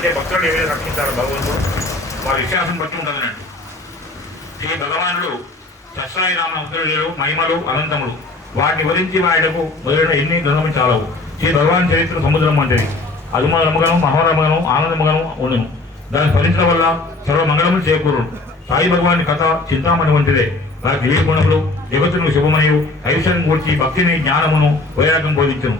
అంటే భక్తులు ఏ విధంగా రక్షించారు భగవంతుడు వారి విశ్వాసం బట్టి ఉంటుందన్నట్టు. శ్రీ భగవానుడు సత్సాయి రామ ఉత్తరులు మహిమలు అనంతములు వాటిని వివరించి వాయటకు మొదలైన ఎన్ని గ్రంథములు చాలవు. శ్రీ భగవాన్ చరిత్ర సముద్రం వంటిది. అదుమరమగను మహోరమగను ఆనందమగను ఉండను. దాన్ని ఫలించడం వల్ల సర్వమంగళములు చేకూరు. సాయి భగవాని కథ చింతామణి వంటిదే. వారి దివ్య గుణములు జగత్తును శుభమయు ఐశ్వర్యం కూర్చి భక్తిని జ్ఞానమును వైరాగ్యం బోధించును.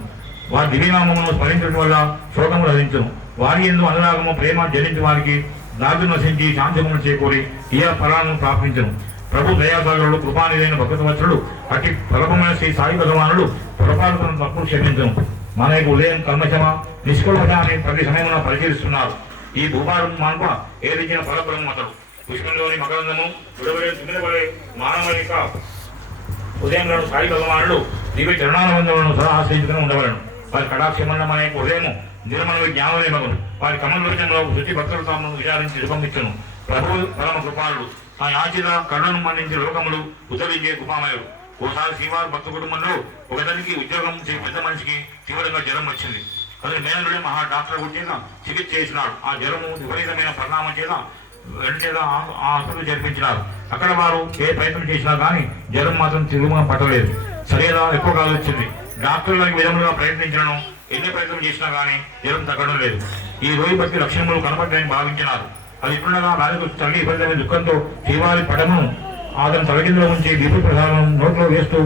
వారి దివ్యనామమును స్మరించడం వల్ల శోకములు హరించును. వారి ఎందు అనురాగము ప్రేమ జనించి వారికి దార్దు నశించి శాంతిమును చేకూరి ఇయ ఫలాలను ప్రాప్తించను. ప్రభు దయాసాగరుడు కృపానిదైన భక్తవత్సరుడు అతి ఫలమైన శ్రీ సాయి భగవానుడు పొరపాటును తప్పులు క్షమించను. మనకు ఉదయం కర్మశమ నిష్కల్మష అని ప్రతి సమయమున పరిశీలిస్తున్నారు. ఈ భూభారం మాన్ప ఏదిచ్చిన ఫలపురం అతడు పుష్పంలోని మకరందము విడవలే తుమ్మిదవలే మానవలిక ఉదయంలో సాయి భగవానుడు దివ్య చరణానందములను సదా ఆశ్రయించుకుని ఉండవలను. వారి కటాక్షమరణం అనే ఉదయము నిర్మల జ్ఞానమే మగును. వారి కమలలోచనలో శుచి భక్తులు తాము విచారించి రూపమిచ్చును. ప్రభు పరమ కృపాలుడు ఆ యాచిత కరుణను మన్నించే లోకములు ఉత్తరించే కృపామయుడు. ఓసారి శ్రీవారి భక్త కుటుంబంలో ఒకతనికి ఉద్యోగం పెద్ద మనిషికి తీవ్రంగా జ్వరం వచ్చింది. అతని మేనలుడే మహా డాక్టర్ చేత చికిత్స చేసినాడు. ఆ జ్వరము విపరీతమైన పరిణామం చేత ఆసుపత్రి జరిపించినారు. అక్కడ వారు ఏ ప్రయత్నం చేసినా కానీ జ్వరం మాత్రం తిరుగుగా పట్టలేదు. సరిగా ఎక్కువ కాలం వచ్చింది. డాక్టర్లకు విధములుగా ప్రయత్నించడం ఎన్ని ప్రయత్నం చేసినా కానీ జ్వరం తగ్గడం లేదు. ఈ రోజు బట్టి లక్షణములు కనపడ్డాయని భావించినారు. అది ఇప్పుడుగా బాధకు తల్లి విపరీతమైన దుఃఖంతో శ్రీవారి పడమును అతను తలకిందులో ఉంచి విభూతి ప్రసాదం నోట్లో వేస్తూ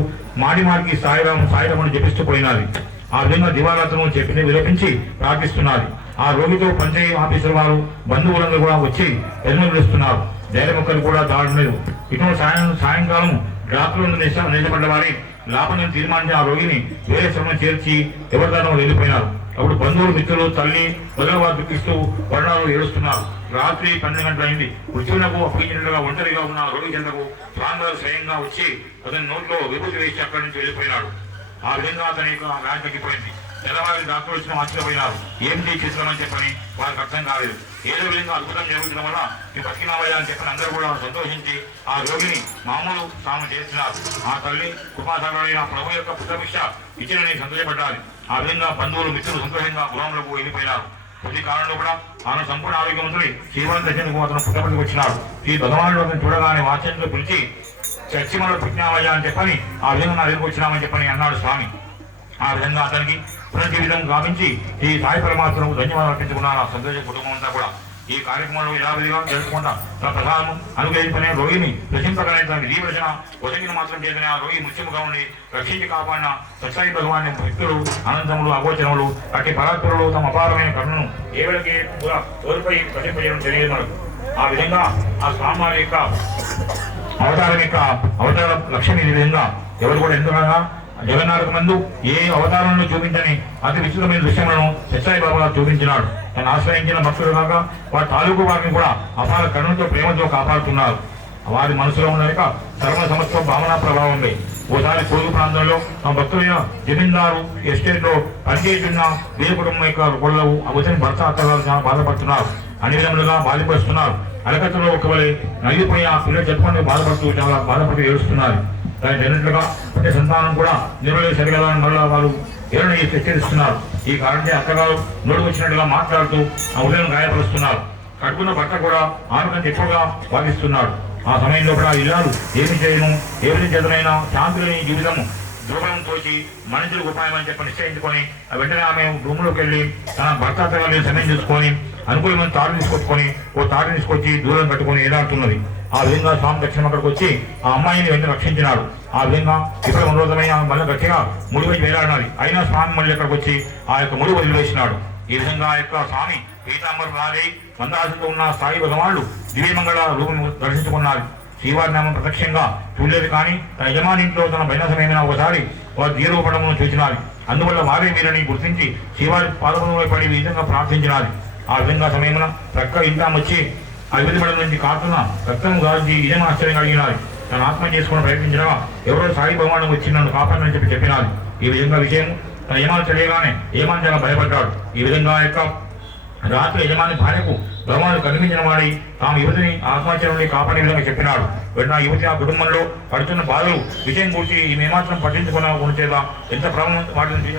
మాటికి సాయిరాం సాయిరామని జపిస్తూ పోయినది. ఆ విధంగా దివారాత్రము చెప్పిన విరపించి ప్రార్థిస్తున్నది. ఆ రోగితో పంచాయతీ ఆఫీసర్ వారు బంధువులందరూ కూడా వచ్చి ఎదురుస్తున్నారు. ధైర్యముక్కలు కూడా దాడలేదు. ఇటువంటి సాయంకాలం డాక్టర్లను నిలబడ్డ వారి లాభం తీర్మానించి ఆ రోగిని వేరే శ్రమం చేర్చి ఎవరిదానో వెళ్ళిపోయినారు. అప్పుడు బంధువులు మిత్రులు తల్లి మొదలు వారు దుఃఖిస్తూ వర్ణాలు ఏడుస్తున్నారు. రాత్రి 12 గంటలైంది. మృత్యువులకు అప్పగించినట్టుగా ఒంటరిగా ఉన్న రోగి చెందకు స్వామివారు స్వయంగా వచ్చి అతని నోట్లో విభూతి వేసి అక్కడి నుంచి వెళ్ళిపోయినాడు. ఆ విధంగా అతని యొక్క వ్యాధి తగ్గిపోయింది. తెల్లవారి డాక్టర్ వచ్చిన ఆశ్చర్యపోయినారు. ఏమిటి చేస్తున్నామని చెప్పని వారికి అర్థం కాలేదు. ఏదో విధంగా అద్భుతం జరుగుతున్న వల్ల మీ బతికినావయ్యా అని చెప్పని అందరూ కూడా సంతోషించి ఆ రోగిని మామూలు తాము చేస్తున్నారు. ఆ తల్లి కృపాసాగరుడైన ప్రభు యొక్క పుత్రభిక్ష ఇచ్చినని సంతోషపడ్డారు. ఆ విధంగా బంధువులు మిత్రులు సంతోషంగా గృహంలోకి వెళ్ళిపోయినారు. కొద్ది కాలంలో కూడా ఆయన సంపూర్ణ ఆరోగ్యవంతుడి శ్రీవారి దర్శనకు అతను పుట్టపడికి వచ్చినాడు. ఈ భగవానుడు అతను చూడగానే వాచ్యంతో పిలిచి చచ్చిమలో పుట్టినావయ్యా అని చెప్పని ఆ విధంగా నా దగ్గరకు వచ్చినామని చెప్పని అన్నాడు స్వామి. ఆ విధంగా అతనికి పునర్జీవితం గావించి ఈ సాయి పరమాత్మకు ధన్యవాదాలు అర్పించుకున్నారు ఆ సంతోష కుటుంబం అంతా కూడా. ఈ కార్యక్రమంలో యథావిధిగా జరుపుకుంటా తన ప్రసాదము అనుగ్రహించుకునే రోగిని రచింపగలే తన జీవరచన ఒసగిన మాత్రం చేసిన ఆ రోగి మృత్యుముగా ఉండి రక్షించి కాపాడిన సత్సాయి భగవాన్ భక్తులు అనంతములు అగోచరములు అట్టి పరాత్పరులు తమ అపారమైన కరుణను ఏవిడికి కూడా తోరుపై ప్రతింపజేయడం తెలియదు మనకు. ఆ విధంగా ఆ స్వామివారి యొక్క అవతార లక్ష్యం ఈ విధంగా ఎవరు కూడా ఎందుకనగా జగన్నాథకు మందు ఏ అవతారంలో చూపించని అతి విస్తృతమైన దృశ్యములను సత్సాయి బాబా చూపించినాడు. తను ఆశ్రయించిన భక్తులు కాక వారి తాలూకు వారిని కూడా అపార కరుణతో ప్రేమతో కాపాడుతున్నారు. వారి మనసులో ఉన్నక సర్వ సమస్త భావనా ప్రభావం ఉంది. ఓసారి కోరు ప్రాంతంలో ఆ భక్తులైన జమీందారు ఎస్టేట్ లో పనిచేస్తున్న వీర కుటుంబం యొక్క గొడవలు వచ్చిన భర్త అత్తగారు చాలా బాధపడుతున్నారు. అన్ని విధములుగా బాధపడుతున్నారు. అలకత్తలో ఒకవలే నలిగిపోయి ఆ పిల్లలు చెప్పుకొని బాధపడుతూ చాలా బాధపడి ఏడుస్తున్నారు. దాని జరిగినట్లుగా ప్రతి సంతానం కూడా నిర్వహించి సరిగలని మళ్ళా వారు ఎవరిని హెచ్చరిస్తున్నారు. ఈ కారణంగా అత్తగారు నోడుకు వచ్చినట్టుగా మాట్లాడుతూ ఆ ఉదయం గాయపరుస్తున్నారు. కడుపున్న భర్త కూడా ఆమెకంటే ఎక్కువగా వాదిస్తున్నాడు. ఆ సమయంలో కూడా ఇల్లాలు ఏమి చేయను ఏమి చేతనైనా శాంతి లేని జీవితము దూరం తోచి మనుషులకు ఉపాయం అని చెప్పి నిశ్చయించుకొని వెంటనే ఆమె రూమ్లోకి వెళ్ళి తన భర్త అత్తగారిని సమయం చూసుకొని అనుకూలమైన తాడు తీసుకొచ్చుకొని ఓ తాడు తీసుకొచ్చి దూరం కట్టుకొని ఏడాడుతున్నది. ఆ విధంగా స్వామి దక్షిణం అక్కడికి వచ్చి ఆ అమ్మాయిని వెంటనే రక్షించినాడు. ఆ విధంగా ఇప్పుడు మనోదమైన మళ్ళీ గట్టిగా ముడి వచ్చి వేలాడినది. అయినా స్వామి మళ్ళీ అక్కడికి వచ్చి ఆ యొక్క ముడి వదిలివేసినాడు. ఈ విధంగా ఆ యొక్క స్వామి పీతాంబరం రాజై మందాసంతో ఉన్న సాయి భగవానుడు దివ్యమంగళ రూపం దర్శించుకున్నారు. శ్రీవారి నామం ప్రత్యక్షంగా చూడలేదు కానీ తన యజమాని ఇంట్లో తన భైన సమయమైన ఒకసారి వారు దీరూపడమును చూసినారు. అందువల్ల వారే వీరిని గుర్తించి శ్రీవారి పాదములపై పడి ఈ విధంగా ప్రార్థించినారు. ఆ విధంగా సమయమున ప్రక్క ఇంటాం వచ్చి అభివృద్ధిపడం నుంచి కాటున్న రక్తం గాల్చి ఇదేమో ఆశ్చర్యంగా అడిగినారు. తన ఆత్మ చేసుకుని ప్రయత్నించగా ఎవరో సాయి భగవాను వచ్చి నన్ను కాపాడని చెప్పినారు. ఈ విధంగా విషయం తన యజమాని తెలియగానే యజమాని చాలా భయపడ్డాడు. ఈ విధంగా యొక్క రాత్రి యజమాని భార్యకు భగవాను కనిపించిన వాడి తాము యువతిని ఆత్మహత్యని కాపాడే విధంగా చెప్పినాడు. వెంటనే యువతి ఆ కుటుంబంలో పడుతున్న బాధలు విషయం గురించి ఈమె మాత్రం పట్టించుకున్న గురించేదా ఎంత ప్రభావం వాటిని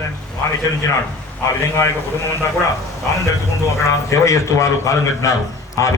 హెచ్చరించినాడు. ఆ విధంగా యొక్క కుటుంబం అంతా కూడా తాను జరుపుకుంటూ అక్కడ సేవ చేస్తూ వారు కాలం గడిపినారు.